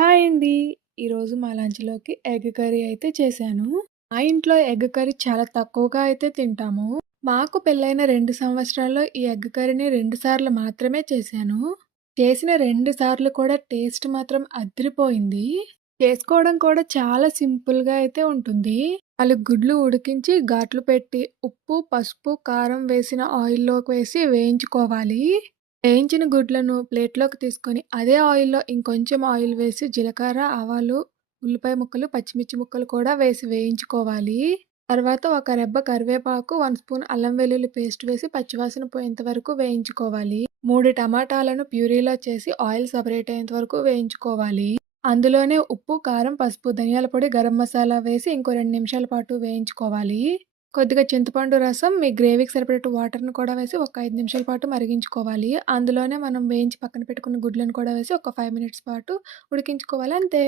Hi అండి. ఈరోజు మా లంచ్‌లోకి ఎగ్ కర్రీ అయితే చేశాను. మా ఇంట్లో ఎగ్ కర్రీ చాలా తక్కువగా అయితే తింటాము. మాకు పెళ్ళైన 2 సంవత్సరాల్లో ఈ ఎగ్ కర్రీని 2 సార్లు మాత్రమే చేశాను. చేసిన 2 సార్లు కూడా టేస్ట్ మాత్రం అదిరిపోయింది. చేసుకోవడం కూడా చాలా సింపుల్‌గా అయితే ఉంటుంది. 4 గుడ్లు ఉడికించి ఘాట్లు పెట్టి ఉప్పు, పసుపు, కారం వేసిన ఆయిల్‌లోకి వేసి వేయించుకోవాలి. వేయించిన గుడ్లను ప్లేట్‌లోకి తీసుకొని, అదే ఆయిల్‌లో ఇంకొంచెం ఆయిల్ వేసి జీలకర్ర, ఆవాలు, ఉల్లిపాయ ముక్కలు, పచ్చిమిర్చి ముక్కలు కూడా వేసి వేయించుకోవాలి. తర్వాత ఒక రెబ్బ కరివేపాకు, 1 స్పూన్ అల్లం వెల్లుల్లి పేస్ట్ వేసి పచ్చివాసన పోయేంత వరకు వేయించుకోవాలి. 3 టమాటాలను ప్యూరీలో చేసి ఆయిల్ సెపరేట్ అయ్యేంత వరకు వేయించుకోవాలి. అందులోనే ఉప్పు, కారం, పసుపు, ధనియాల పొడి, గరం మసాలా వేసి ఇంకో 2 నిమిషాల పాటు వేయించుకోవాలి. కొద్దిగా చింతపండు రసం, మీ గ్రేవీకి సరిపడేట్టు వాటర్‌ని కూడా వేసి ఒక 5 నిమిషాల పాటు మరిగించుకోవాలి. అందులోనే మనం వేయించి పక్కన పెట్టుకున్న గుడ్లను కూడా వేసి ఒక 5 మినిట్స్ పాటు ఉడికించుకోవాలి అంతే.